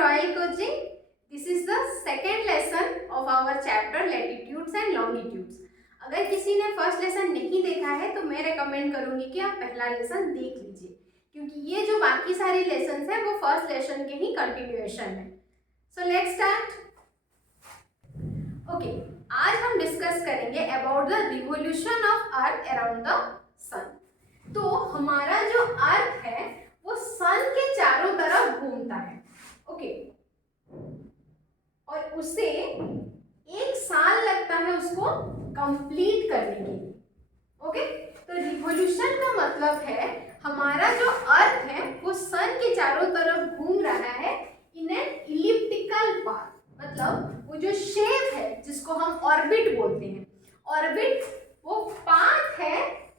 Royal Coaching. This is the second lesson of our chapter latitudes and longitudes. अगर किसी ने first lesson नहीं देखा है तो मैं रेकमेंड करूंगी कि आप पहला लेसन देख लीजिए, क्योंकि ये जो बाकी सारी लेसन है वो फर्स्ट लेसन के ही कंटिन्यूएशन है. So let's start. ओके, आज हम डिस्कस करेंगे about the revolution of earth around the sun. तो हमारा जो अर्थ है वो सन के चारों तरफ घूमता है. ओके, और उसे 1 साल लगता है उसको कंप्लीट करने के लिए. ओके, तो रिवोल्यूशन का मतलब है हमारा जो अर्थ है वो सन के चारों तरफ घूम रहा है इन एन इलिप्टिकल पाथ. मतलब वो जो शेप है जिसको हम ऑर्बिट बोलते हैं, ऑर्बिट वो पाथ है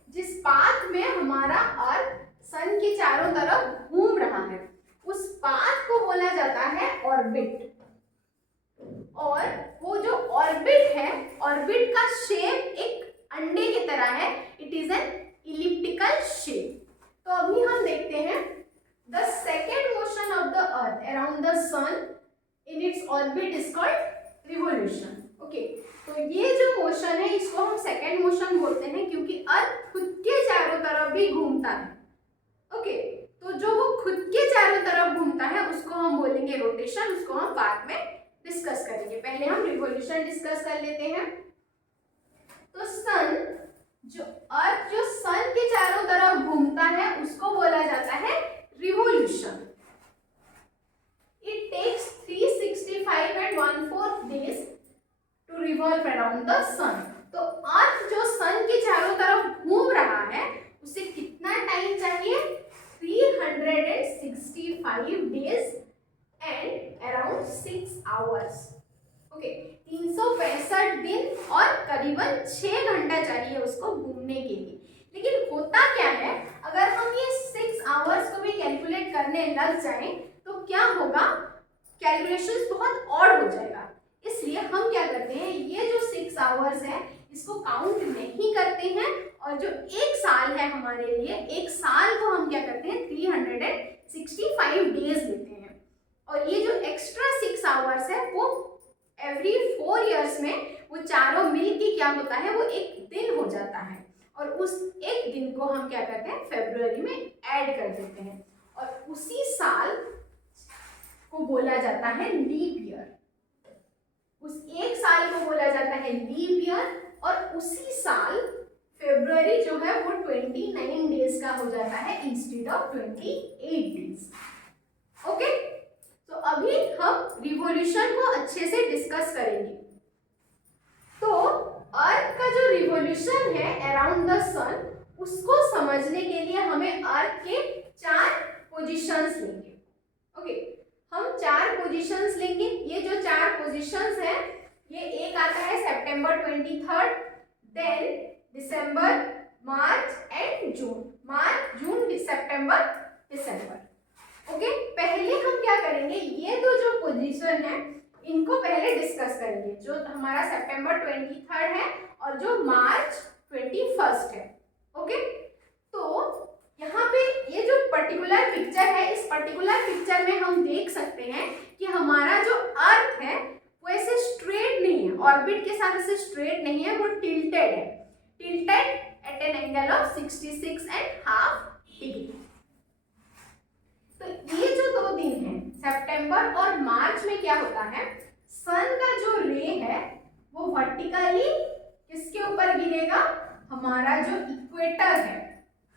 जिस पाथ में हमारा अर्थ सन के चारों तरफ घूम रहा है. उस पाथ को बोला जाता है ऑर्बिट. और वो जो ऑर्बिट है, ऑर्बिट का शेप एक अंडे की तरह है. It is an elliptical shape. तो अभी हम देखते हैं the second motion of the earth around the sun in its orbit is called revolution. Okay, तो ये जो मोशन है इसको हम सेकेंड मोशन बोलते हैं क्योंकि अर्थ खुद के चारों तरफ भी घूमता है. ओके, तो जो वो खुद के चारों तरफ घूमता है उसको हम बोलेंगे रोटेशन. उसको हम बाद में डिस्कस करेंगे. पहले हम रिवोल्यूशन डिस्कस कर लेते हैं. तो सन जो अर्थ जो सन के चारों तरफ घूमता है उसको बोला जाता है revolution. It takes 365 and 1/4 days to revolve around the sun. तो अर्थ जो सन के चारों तरफ घूम रहा है उसे कितना टाइम चाहिए? 365 days and around 6 hours. Okay, 365 दिन और करीबन 6 घंटा चाहिए उसको घूमने के लिए. लेकिन होता क्या है, अगर हम ये 6 आवर्स को भी कैलकुलेट करने लग जाएं तो क्या होगा, कैलकुलेशंस बहुत ऑड हो जाएगा. इसलिए हम क्या करते हैं, ये जो 6 आवर्स है इसको काउंट नहीं करते हैं और जो 1 साल है हमारे लिए, 1 साल को हम क्या करते हैं 365 डेज लेते हैं. और ये जो एक्स्ट्रा 6 आवर्स है वो एवरी 4 इयर्स में वो चारों मिल के क्या होता है वो एक दिन हो जाता है. और उस एक दिन को हम क्या करते हैं फरवरी में ऐड कर देते हैं और उसी साल को बोला जाता है लीप ईयर. उस एक साल को बोला जाता है लीप ईयर और उसी साल फरवरी जो है वो 29 डेज का हो जाता है इंस्टेड ऑफ 28 डेज. ओके, तो अभी हम रिवोल्यूशन को अच्छे से डिस्कस करेंगे. तो अर्थ का जो रिवोल्यूशन है अराउंड द सन उसको समझने के लिए हमें अर्थ के 4 पोजीशंस लेंगे. ओके, हम 4 पोजीशंस लेंगे. ये जो 4 पोजीशंस है ये एक आता है September 23rd, then December, March and June. March, June, September, December. Okay, पहले हम क्या करेंगे, ये दो जो पोजीशन है इनको पहले डिस्कस करेंगे. जो हमारा सितंबर 23rd है और जो मार्च 21st है. ओके, तो यहाँ पे ये जो पर्टिकुलर पिक्चर है, इस पर्टिकुलर पिक्चर में हम देख सकते हैं कि हमारा जो अर्थ है वो ऐसे स्ट्रेट नहीं है, ऑर्बिट के साथ ऐसे स्ट्रेट नहीं है, वो टिल्टेड है. Tilted at an angle of 66.5 degree. तो ये जो 2 दिन है सितंबर और मार्च में क्या होता है, सन का जो रे है वो वर्टिकली किसके ऊपर गिरेगा, हमारा जो इक्वेटर है.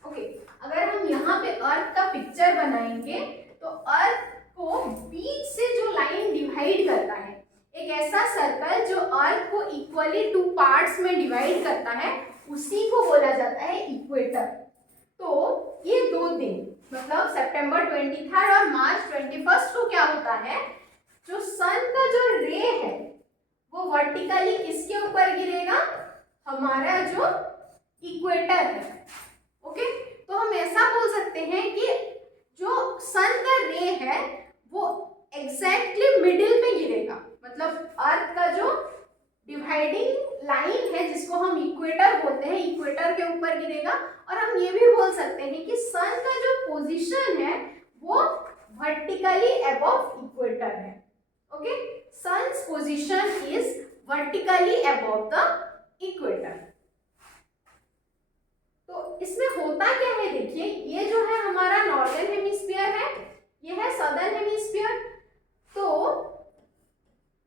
ओके, अगर हम यहाँ पे अर्थ का पिक्चर बनाएंगे तो अर्थ को बीच से जो लाइन डिवाइड करता है, एक ऐसा सर्कल जो अर्थ को इक्वली 2 पार्ट्स में डिवाइड करता है, उसी को बोला जाता है इक्वेटर. तो ये 2 दिन मतलब सितंबर 23rd और मार्च 21st को क्या होता है, जो सन का जो रे है वो वर्टिकली किसके ऊपर गिरेगा, हमारा जो इक्वेटर है. ओके, तो हम ऐसा बोल सकते हैं कि जो सन का रे है वो एग्जैक्टली मिडिल में गिरेगा. मतलब अर्थ का जो डिवाइडिंग लाइन है जिसको हम इक्वेटर बोलते हैं, इक्वेटर के ऊपर गिरेगा. और हम ये भी बोल सकते हैं कि सन का जो पोजीशन है वो वर्टिकली अबव इक्वेटर है। Okay, sun's position is vertically above the equator. तो इसमें होता क्या है, देखिए ये जो है हमारा नॉर्दर्न हेमिस्फीयर है, ये है सदर्न हेमिस्फीयर। तो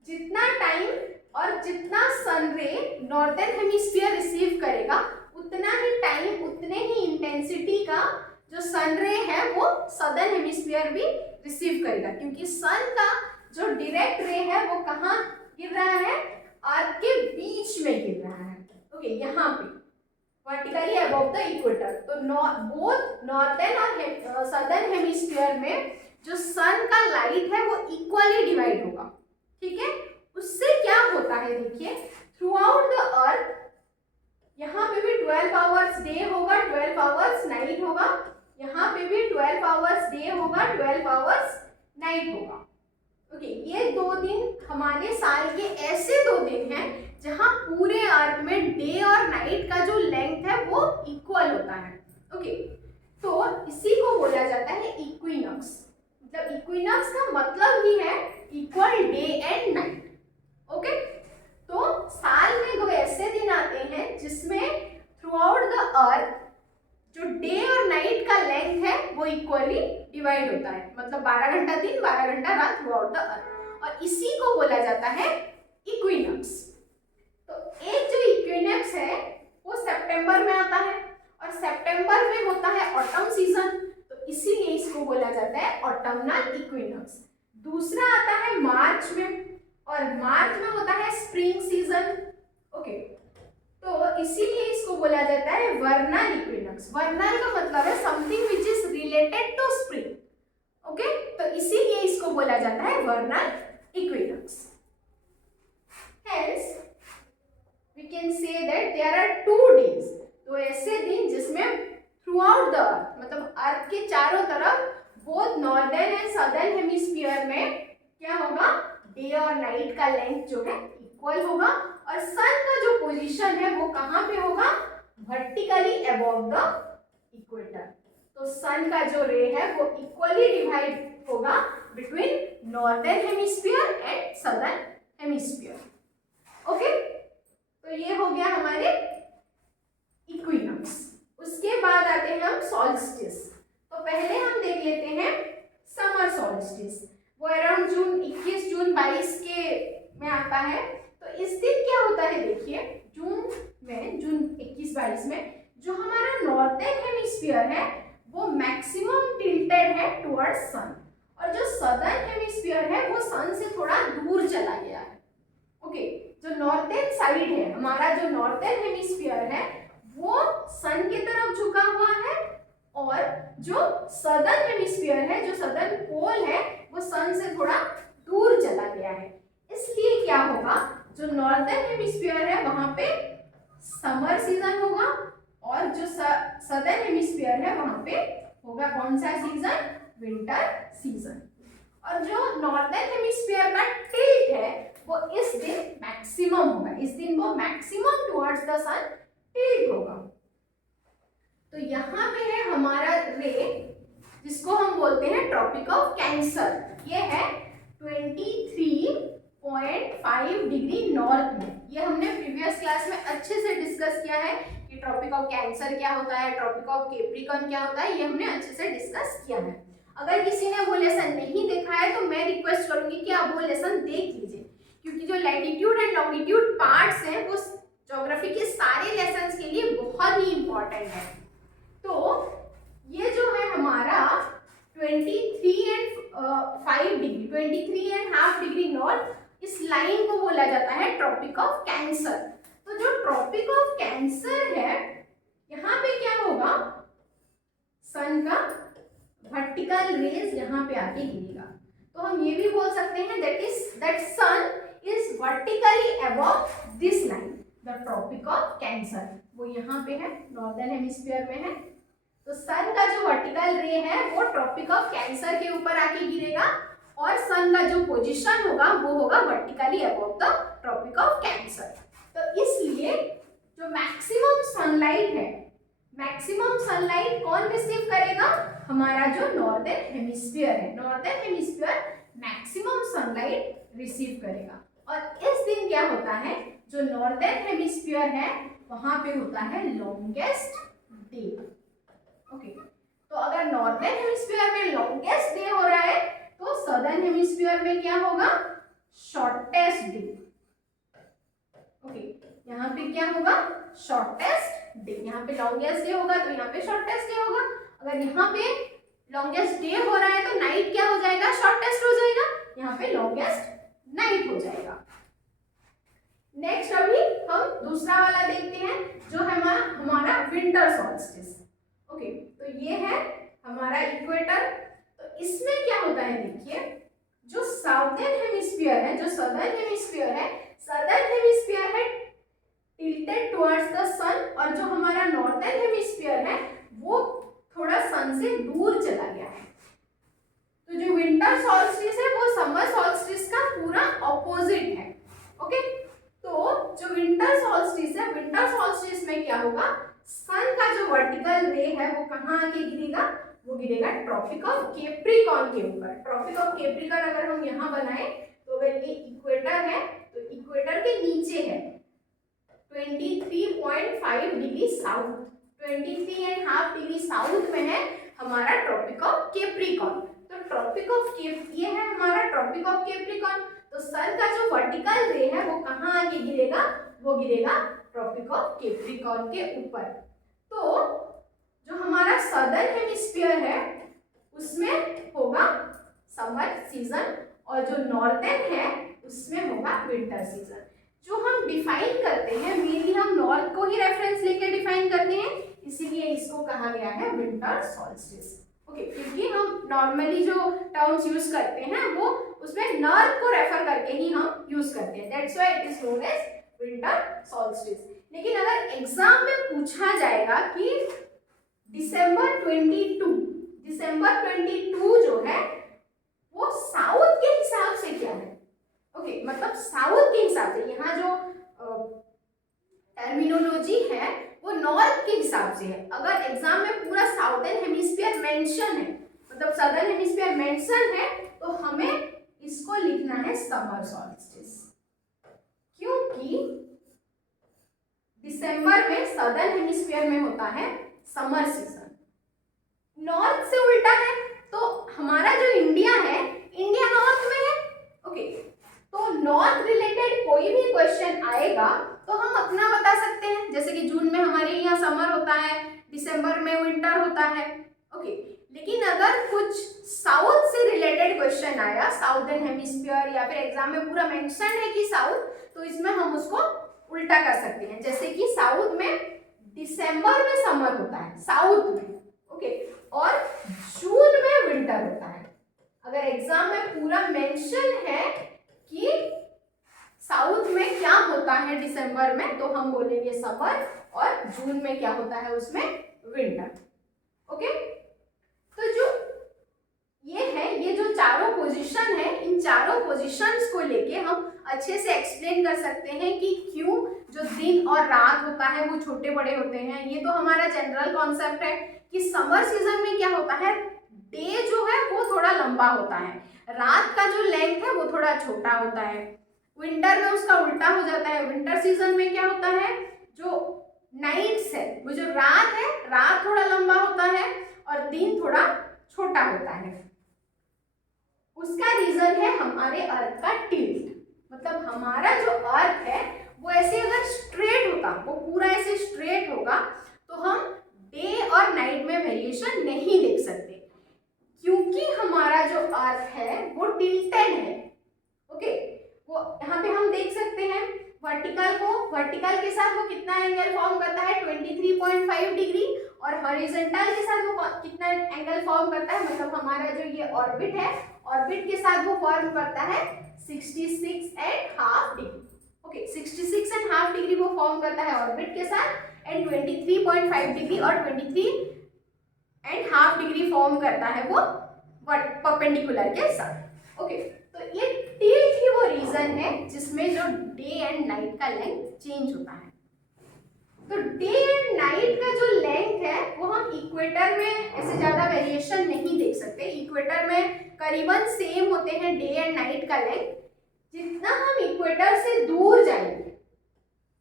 जितना टाइम और जितना सन रे नॉर्दर्न हेमिस्फीयर रिसीव करेगा, उतना ही टाइम उतने ही इंटेंसिटी का जो सन रे है वो सदर्न हेमिस्फीयर भी रिसीव करेगा, क्योंकि सन का जो डायरेक्ट रे है वो कहाँ गिर रहा है, अर्थ के बीच में गिर रहा है। ओके, यहाँ पे वर्टिकली अबव द इक्वेटर। तो बोथ नॉर्दर्न और सदर्न हेमिस्फीयर में जो सन का लाइट है वो इक्वली डिवाइड होगा। ठीक है, उससे क्या होता है, देखिए थ्रू आउट द अर्थ यहाँ पे भी 12 आवर्स डे होगा, 12 आवर्स नाइट होगा, यहाँ पे भी 12 आवर्स डे होगा, 12 आवर्स नाइट होगा। ओके, ये 2 दिन हमारे साल के ऐसे 2 दिन हैं जहाँ पूरे अर्थ में डे और नाइट का जो लेंथ है वो इक्वल होता है। ओके, तो इसी को बोला जाता है इक्विनॉक्स। मतलब इक्विनॉक्स का मतलब ही है equal day and night. Okay, तो साल में 2 ऐसे दिन आते हैं जिसमें थ्रू आउट द अर्थ जो डे और नाइट का लेंथ है वो इक्वली डिवाइड होता है। मतलब 12 घंटा दिन, 12 घंटा रात थ्रू आउट द अर्थ, और इसी को बोला जाता है इक्विनॉक्स। तो एक जो इक्विनॉक्स है वो सितंबर में आता है, और सितंबर में होता है ऑटम सीजन, तो इसीलिए इसको बोला जाता है ऑटमनल इक्विनॉक्स। दूसरा आता है मार्च में, और मार्च में होता है स्प्रिंग सीजन। ओके, तो इसीलिए इसको बोला जाता है वर्नल इक्विनॉक्स। वर्नल का मतलब है something which is related to spring. Okay, तो इसीलिए इसको बोला जाता है vernal equinox. Hence we can say that there are 2 days, तो ऐसे दिन जिसमें थ्रू आउट द अर्थ, मतलब अर्थ के चारों तरफ both northern and southern hemisphere में क्या होगा, डे और नाइट का लेंथ जो है इक्वल होगा, और सन का जो पोजीशन है वो कहाँ पे होगा, वर्टिकली अबव द इक्वेटर। तो सन का जो रे है वो इक्वली डिवाइड होगा between northern hemisphere and southern hemisphere. Okay, तो ये हो गया हमारे इक्विनॉक्स। उसके बाद आते हैं हम सॉल्स्टिस। तो पहले हम देख लेते हैं समर सॉल्स्टिस। वो अराउंड जून 21 जून 22 के में आता है। तो इस दिन क्या होता है, देखिए जून 21-22 में जो हमारा नॉर्दर्न हेमिस्फीयर है वो मैक्सिमम टिल्टेड है टुवर्ड्स सन, और जो सदर्न हेमिस्फीयर है वो सन से थोड़ा दूर चला गया है। ओके, जो नॉर्थर्न साइड है, हमारा जो नॉर्थर्न हेमिस्फीयर है वो सन की तरफ झुका हुआ है, और जो सदर्न हेमिस्फीयर है, जो सदर्न पोल है, वो सन से थोड़ा दूर चला गया है। इसलिए क्या होगा, जो नॉर्थर्न हेमिस्फीयर है वहां पे समर सीजन होगा, और जो सदर्न हेमिस्फीयर है वहां पे होगा कौन सा सीजन, विंटर सीजन। और जो नॉर्थर्न हेमिस्फीयर का टिल्ट है वो इस दिन मैक्सिमम होगा, इस दिन वो maximum towards the sun tilt होगा। तो यहाँ पे है हमारा रे जिसको हम बोलते हैं ट्रॉपिक ऑफ कैंसर। ये है 23.5 डिग्री नॉर्थ में। ये हमने प्रीवियस क्लास में अच्छे से डिस्कस किया है कि ट्रॉपिक ऑफ कैंसर क्या होता है, ट्रॉपिक ऑफ कैप्रिकॉर्न क्या होता है, ये हमने अच्छे से डिस्कस किया है। अगर किसी ने वो लेसन नहीं देखा है तो मैं रिक्वेस्ट करूंगी कि आप वो लेसन देख लीजिए, क्योंकि जो लैटिट्यूड एंड लॉन्गिट्यूड पार्ट्स हैं वो ज्योग्राफी के सारे लेसन्स के लिए बहुत ही इंपॉर्टेंट है। तो ये जो है हमारा 23.5 डिग्री नॉर्थ, इस लाइन को बोला जाता है ट्रॉपिक ऑफ कैंसर। तो जो ट्रॉपिक ऑफ कैंसर है यहाँ पे क्या होगा, सन का वर्टिकल रेज यहाँ पे आके गिरेगा। तो हम ये भी बोल सकते हैं that sun is vertically above this line, the Tropic of Cancer. वो यहाँ पे है, नॉर्दर्न हेमिस्फीयर में है। तो सन का जो वर्टिकल रे है वो ट्रॉपिक ऑफ कैंसर के ऊपर आके गिरेगा, और सन का जो पोजीशन होगा वो होगा vertically above the Tropic of Cancer. तो इसलिए जो मैक्सिमम सनलाइट है, मैक्सिमम सनलाइट कौन रिसीव करेगा, हमारा जो नॉर्दर्न हेमिस्फीयर है, northern hemisphere maximum sunlight receive करेगा। और इस दिन क्या होता है, जो नॉर्दर्न हेमिस्फीयर है वहां पे होता है लॉन्गेस्ट डे। ओके, तो अगर नॉर्दर्न हेमिस्फीयर में लॉन्गेस्ट डे हो रहा है तो सदर्न हेमिस्फीयर में क्या होगा, शॉर्टेस्ट डे। ओके, यहाँ पे क्या होगा, शॉर्टेस्ट डे। यहाँ पे लॉन्गेस्ट डे होगा तो यहाँ पे शॉर्टेस्ट डे होगा। अगर यहाँ पे लॉन्गेस्ट डे हो रहा है तो नाइट क्या हो जाएगा, शॉर्टेस्ट हो जाएगा। यहाँ पे लॉन्गेस्ट नाइट हो जाएगा। नेक्स्ट अभी हम दूसरा वाला देखते हैं जो है हमारा विंटर सॉल्स्टिस। ओके, तो ये है हमारा इक्वेटर। तो इसमें क्या होता है, देखिए जो साउथर्न हेमिस्फीयर है, जो सदर्न हेमिस्फीयर है, सदर्न हेमिस्फीयर है टिल्टेड टुवर्ड्स द सन, और जो हमारा नॉर्दर्न हेमिस्फीयर है वो थोड़ा सन से दूर चला गया है। तो जो विंटर सॉल्स्टिस है वो समर सॉल्स्टिस का पूरा ऑपोजिट है। ओके, तो जो विंटर सॉल्स्टिस है, विंटर सॉल्स्टिस में क्या होगा, सन का जो वर्टिकल रे है वो कहाँ आके गिरेगा, वो गिरेगा ट्रॉपिक ऑफ कैप्रिकॉर्न के ऊपर। ट्रॉपिक ऑफ कैप्रिकॉर्न अगर हम यहाँ बनाए तो अगर ये इक्वेटर है तो इक्वेटर के नीचे है 23.5 डिग्री साउथ, 23.5 डिग्री साउथ में है हमारा ट्रॉपिक ऑफ कैप्रिकॉर्न। तो ट्रॉपिक ऑफ ये है हमारा ट्रॉपिक ऑफ कैप्रिकॉर्न। तो सन का जो वर्टिकल रे है वो कहाँ आके गिरेगा, वो गिरेगा ट्रॉपिक ऑफ कैप्रिकॉर्न के ऊपर। तो जो हमारा सदर्न हेमिस्फीयर है उसमें होगा समर सीजन और जो नॉर्दर्न है उसमें होगा विंटर सीजन। जो हम डिफाइन करते हैं मेनली हम नॉर्थ को ही रेफरेंस लेकर डिफाइन करते हैं, इसीलिए इसको कहा गया है विंटर सॉल्स्टिस। ओके, क्योंकि हम नॉर्मली जो टर्म्स यूज करते हैं वो उसमें नॉर्थ को रेफर करके ही हम यूज करते हैं, that's why it is known as winter solstice. लेकिन अगर एग्जाम में पूछा जाएगा कि दिसंबर 22 जो है वो साउथ के हिसाब से क्या है, ओके, मतलब साउथ के हिसाब से, यहाँ जो टर्मिनोलॉजी है वो नॉर्थ के हिसाब से है। अगर एग्जाम में पूरा साउथर्न हेमिस्फीयर मेंशन है, मतलब सदर्न हेमिस्फीयर मेंशन है, तो हमें इसको लिखना है समर सॉल्स्टिस, क्योंकि दिसंबर में सदर्न हेमिस्फीयर में होता है समर सीजन। नॉर्थ से उल्टा है, तो हमारा जो इंडिया है, इंडिया नॉर्थ में है। ओके, तो नॉर्थ रिलेटेड कोई भी क्वेश्चन आएगा तो हम अपना बता सकते हैं, जैसे कि जून में हमारे यहाँ समर होता है, दिसंबर में विंटर होता है। ओके, लेकिन अगर कुछ साउथ से रिलेटेड क्वेश्चन आया, साउथर्न हेमिस्फीयर या फिर एग्जाम में पूरा मेंशन है कि साउथ, तो इसमें हम उसको उल्टा कर सकते हैं। जैसे कि साउथ में दिसंबर में समर होता है साउथ में, ओके, और जून में विंटर होता है। अगर एग्जाम में पूरा मेंशन है कि साउथ में क्या होता है दिसंबर में, तो हम बोलेंगे समर, और जून में क्या होता है उसमें विंटर। ओके, तो जो ये है, ये जो चारों पोजीशन है, इन चारों पोजीशंस को लेके हम अच्छे से एक्सप्लेन कर सकते हैं कि क्यों जो दिन और रात होता है वो छोटे बड़े होते हैं। ये तो हमारा जनरल कॉन्सेप्ट है कि समर सीजन में क्या होता है, डे जो है वो थोड़ा लंबा होता है, रात का जो लेंथ है वो थोड़ा छोटा होता है। विंटर में उसका उल्टा हो जाता है, विंटर सीजन में क्या होता है, जो नाइट्स है, वो जो रात है, रात थोड़ा लंबा होता है और दिन थोड़ा छोटा होता है। उसका रीजन है हमारे अर्थ का टिल्ट, मतलब हमारा जो अर्थ है वो ऐसे अगर स्ट्रेट होता, वो पूरा ऐसे स्ट्रेट होगा तो हम डे और नाइट में वेरिएशन नहीं देख सकते, क्योंकि हमारा जो अर्थ है वो टिल्टेड है। ओके, वो यहाँ पे हम देख सकते हैं वर्टिकल को, वर्टिकल के साथ वो कितना एंगल फॉर्म करता है 23.5 डिग्री, और हॉरिजॉन्टल के साथ वो कितना एंगल फॉर्म करता है, मतलब हमारा जो ये ऑर्बिट है, ऑर्बिट के साथ वो फॉर्म करता है 66.5 डिग्री। ओके, 66.5 डिग्री वो फॉर्म करता है ऑर्बिट के साथ, एंड 23.5 डिग्री और 23.5 डिग्री फॉर्म करता है वो परपेंडिकुलर के साथ। ओके, तो ये टिल्ट ही वो रीजन है जिसमें जो डे एंड नाइट का लेंथ चेंज होता है। तो डे एंड नाइट का जो लेंथ है वो हम इक्वेटर में ऐसे ज्यादा वेरिएशन नहीं देख सकते। इक्वेटर में करीबन सेम होते हैं डे एंड नाइट का लेंथ। जितना हम इक्वेटर से दूर जाएंगे,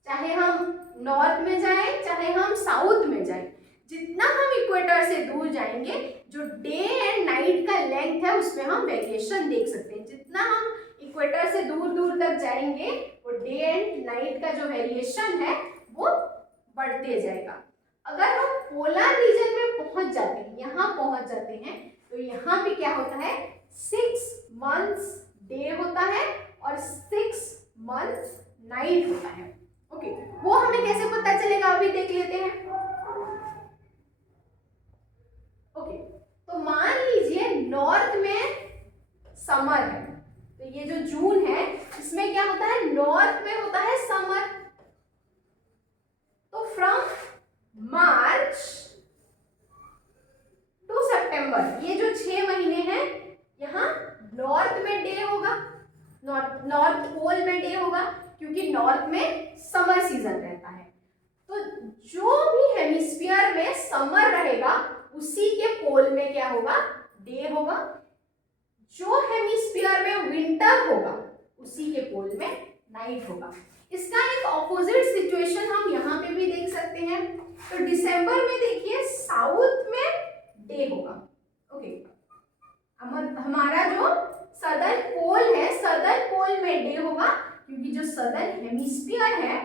चाहे हम नॉर्थ में जाएं चाहे हम साउथ में जाएं, जितना हम इक्वेटर से दूर जाएंगे जो डे एंड नाइट का लेंथ है उसमें हम वेरिएशन देख सकते हैं। जितना हम इक्वेटर से दूर दूर तक जाएंगे वो डे एंड नाइट का जो वेरिएशन है वो बढ़ते जाएगा। अगर हम पोलर रीजन में पहुंच जाते हैं, यहाँ पहुंच जाते हैं, तो यहाँ पे क्या होता है 6 months डे होता है और 6 months नाइट होता है। ओके, वो हमें कैसे पता चलेगा अभी देख लेते हैं। ओके, तो मान लीजिए नॉर्थ में समर है, तो ये जो जून है इसमें क्या होता है, नॉर्थ में होता है समर। तो फ्रॉम मार्च टू सितंबर ये जो 6 महीने हैं, यहाँ नॉर्थ में डे होगा, नॉर्थ पोल में डे होगा, क्योंकि नॉर्थ में समर सीजन रहता है। तो जो भी हेमिस्फीयर में समर रहेगा उसी के पोल में क्या होगा, डे होगा। जो हेमिस्फीयर में विंटर होगा उसी के पोल में नाइट होगा। इसका एक ऑपोजिट सिचुएशन हम यहाँ पे भी देख सकते हैं। तो दिसंबर में देखिए साउथ में डे होगा। ओके, हमारा जो सदर्न पोल है, सदर्न पोल में डे होगा, क्योंकि जो सदर्न हेमिस्फीयर है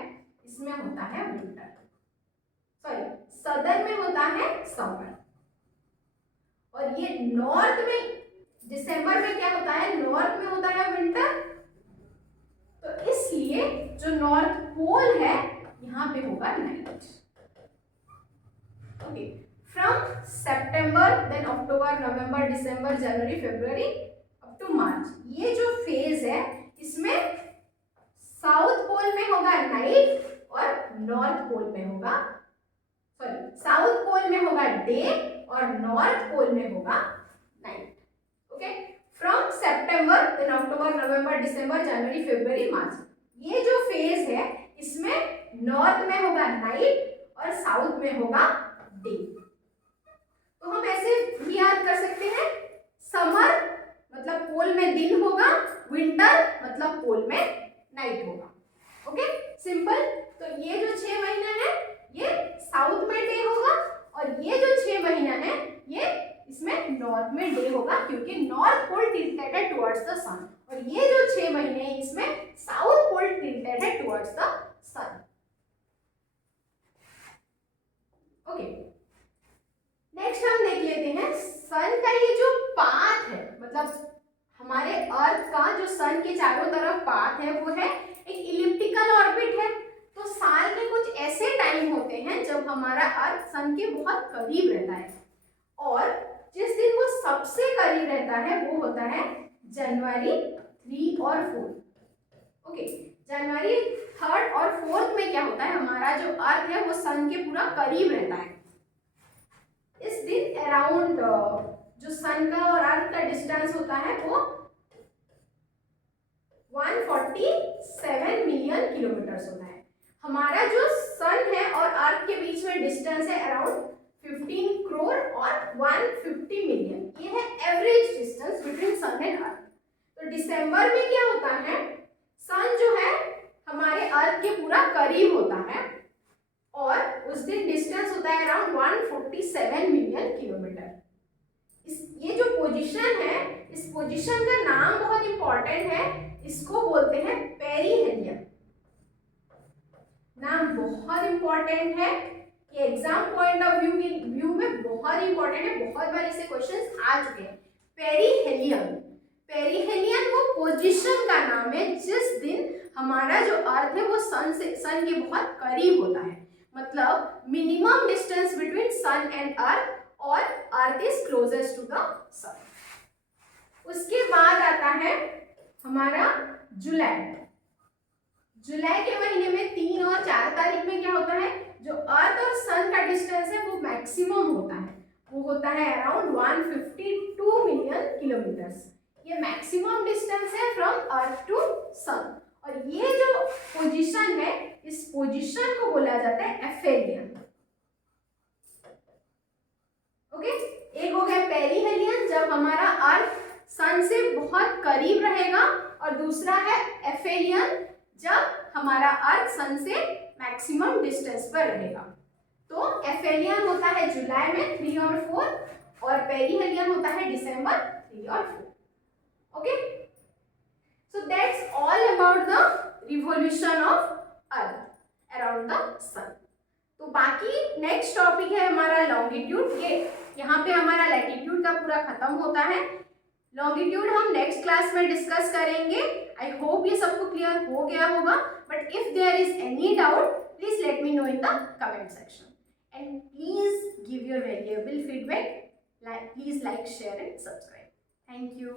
इसमें होता है विंटर, सॉरी सदर्न में होता है समर। और ये नॉर्थ में दिसंबर में क्या होता है, नॉर्थ में होता है विंटर। तो इसलिए जो नॉर्थ पोल है यहाँ पे होगा night. Okay, from September then October November December January February up to March, ये जो फेज है इसमें साउथ पोल में होगा नाइट और नॉर्थ पोल में होगा, सॉरी साउथ पोल में होगा डे और नॉर्थ पोल में होगा night. Okay, from September then October November December January February March, ये जो फेज है इसमें नॉर्थ में होगा नाइट और साउथ में होगा डे। तो हम ऐसे भी याद कर सकते हैं, समर मतलब पोल में दिन होगा, विंटर मतलब पोल में नाइट होगा। Okay, simple. तो ये जो 6 महीना है ये साउथ में डे होगा और ये जो 6 महीना है ये इसमें नॉर्थ में डे होगा, क्योंकि नॉर्थ पोल टिल्टेड है टुवर्ड्स द सन, और ये जो 6 महीने हैं इसमें साउथ पोल टिल्टेड है towards the sun. Okay, next हम देख लेते हैं सन का ये जो पाथ है, मतलब हमारे अर्थ का जो सन के चारों तरफ पाथ है वो है एक इलिप्टिकल ऑर्बिट है। तो साल में कुछ ऐसे टाइम होते हैं जब हमारा अर्थ सन के बहुत करीब रहता है, और जिस दिन वो सबसे करीब रहता है वो होता है जनवरी 3 और 4। ओके, जनवरी 3 और 4 में क्या होता है, हमारा जो अर्थ है वो सन के पूरा करीब रहता है। इस दिन अराउंड जो सन का और अर्थ का डिस्टेंस होता है वो 147 मिलियन किलोमीटर होता है। हमारा जो सन है और अर्थ के बीच में डिस्टेंस है अराउंड 15 करोड़ और 150 मिलियन, ये है average distance between sun and earth. तो दिसंबर में क्या होता है, सन जो है हमारे अर्थ के पूरा करीब होता है और उस दिन डिस्टेंस होता है अराउंड 147 मिलियन किलोमीटर। ये जो पोजीशन है, इस पोजीशन का नाम बहुत इंपॉर्टेंट है, इसको बोलते हैं पेरीहेलियम। नाम बहुत इंपॉर्टेंट है, ये एग्जाम पॉइंट ऑफ व्यू में बहुत इंपॉर्टेंट है, बहुत बार इसे क्वेश्चंस आ चुके हैं। पेरीहेलियम, पेरीहेलियम वो पोजीशन का नाम है जिस दिन हमारा जो अर्थ है वो सन के बहुत करीब होता है, मतलब minimum distance between sun and earth, और earth is closest to the sun. उसके बाद आता है हमारा जुलाई। जुलाई के महीने में 3 और 4 तारीख में क्या होता है, जो अर्थ और सन का डिस्टेंस है वो मैक्सिमम होता है, वो होता है अराउंड 152 मिलियन किलोमीटर्स। ये मैक्सिमम डिस्टेंस है फ्रॉम अर्थ टू सन, और ये जो पोजीशन है इस पोजीशन को बोला जाता है एफेलियन। ओके, एक हो गया पेरिहेलियन जब हमारा अर्थ सन से बहुत करीब रहेगा, और दूसरा है एफेलियन जब हमारा अर्थ सन से मैक्सिमम डिस्टेंस पर रहेगा। तो एफेलियन होता है जुलाई में 3 और 4, और पेरिहेलियन होता है दिसंबर 3 और 4। Okay, so that's all about the revolution of earth around the sun. तो बाकी नेक्स्ट टॉपिक है हमारा लॉन्गिट्यूड। ये यहाँ पे हमारा लैटिट्यूड का पूरा खत्म होता है। लॉन्गिट्यूड हम नेक्स्ट क्लास में डिस्कस करेंगे। आई होप ये सबको क्लियर हो गया होगा, but if there is any doubt please let me know in the comment section, and please give your valuable feedback. Please like, share and subscribe. Thank you.